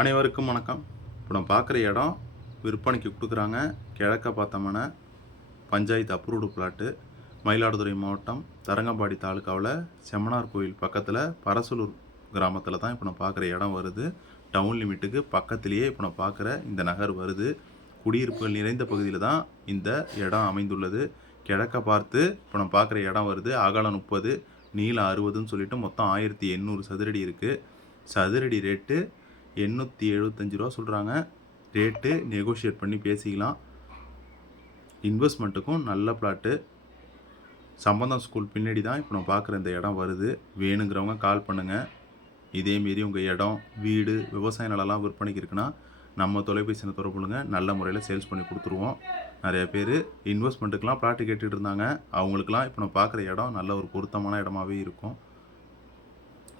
அனைவருக்கும் வணக்கம். இப்போ நம்ம பார்க்குற இடம் விற்பனைக்கு கொடுக்குறாங்க. கிழக்க பார்த்தோம்னா பஞ்சாயத்து அப்ரூவ்டு பிளாட்டு. மயிலாடுதுறை மாவட்டம் தரங்கம்பாடி தாலுக்காவில் செம்மனார் கோயில் பக்கத்தில் பரசலூர் கிராமத்தில் தான் இப்போ நான் பார்க்குற இடம் வருது. டவுன் லிமிட்டுக்கு பக்கத்திலேயே இப்போ நான் பார்க்குற இந்த நகர் வருது. குடியிருப்புகள் நிறைந்த பகுதியில் தான் இந்த இடம் அமைந்துள்ளது. கிழக்க பார்த்து இப்போ நம்ம பார்க்குற இடம் வருது. அகலம் முப்பது நீளம் அறுபதுன்னு சொல்லிட்டு மொத்தம் ஆயிரத்தி எண்ணூறு சதுரடி இருக்குது சதுரடி ரேட்டு எண்ணூற்றி எழுபத்தஞ்சு ரூபா சொல்கிறாங்க ரேட்டு நெகோஷியேட் பண்ணி பேசிக்கலாம். இன்வெஸ்ட்மெண்ட்டுக்கும் நல்ல பிளாட்டு சம்பந்தம் ஸ்கூல் பின்னாடி தான் இப்போ நான் பார்க்குற இந்த இடம் வருது. வேணுங்கிறவங்க கால் பண்ணுங்கள் இதேமாரி உங்கள் இடம் வீடு விவசாய நிலம்லாம் விற்பனைக்கு இருக்குன்னா நம்ம தொலைபேசியில் தொடர்புலுங்க நல்ல முறையில் சேல்ஸ் பண்ணி கொடுத்துருவோம். நிறைய பேர் இன்வெஸ்ட்மெண்ட்டுக்கெலாம் பிளாட்டு கேட்டுட்டு இருந்தாங்க. அவங்களுக்குலாம் இப்போ நான் பார்க்குற இடம் நல்ல ஒரு பொருத்தமான இடமாவே இருக்கும்.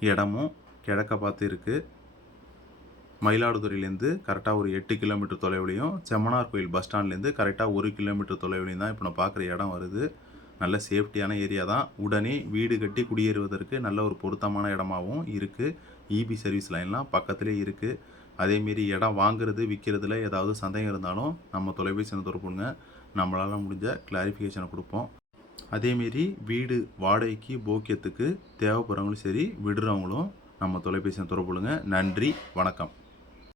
இடமும் கிழக்க பார்த்து இருக்குது மயிலாடுதுறையிலேருந்து கரெக்டாக ஒரு எட்டு கிலோமீட்டர் தொலைவுலையும் செம்மனார் கோயில் பஸ் ஸ்டாண்ட்லேருந்து கரெக்டாக ஒரு கிலோமீட்டர் தொலைவுலையும் தான் இப்போ நான் பார்க்குற இடம் வருது. நல்ல சேஃப்டியான ஏரியா தான். உடனே வீடு கட்டி குடியேறுவதற்கு நல்ல ஒரு பொருத்தமான இடமாவும் இருக்குது இபி சர்வீஸ் லைன்லாம் பக்கத்துலேயே இருக்குது அதேமாரி இடம் வாங்குறது விற்கிறதுல ஏதாவது சந்தேகம் இருந்தாலும் நம்ம தொலைபேசியில் தொடர்புங்க. நம்மளால் முடிஞ்ச கிளாரிஃபிகேஷனை கொடுப்போம். அதேமாரி வீடு வாடகைக்கு போக்கியத்துக்கு தேவைப்படுறவங்களும் சரி விடுறவங்களும் நம்ம தொலைபேசியை தொடர்புங்க நன்றி வணக்கம்.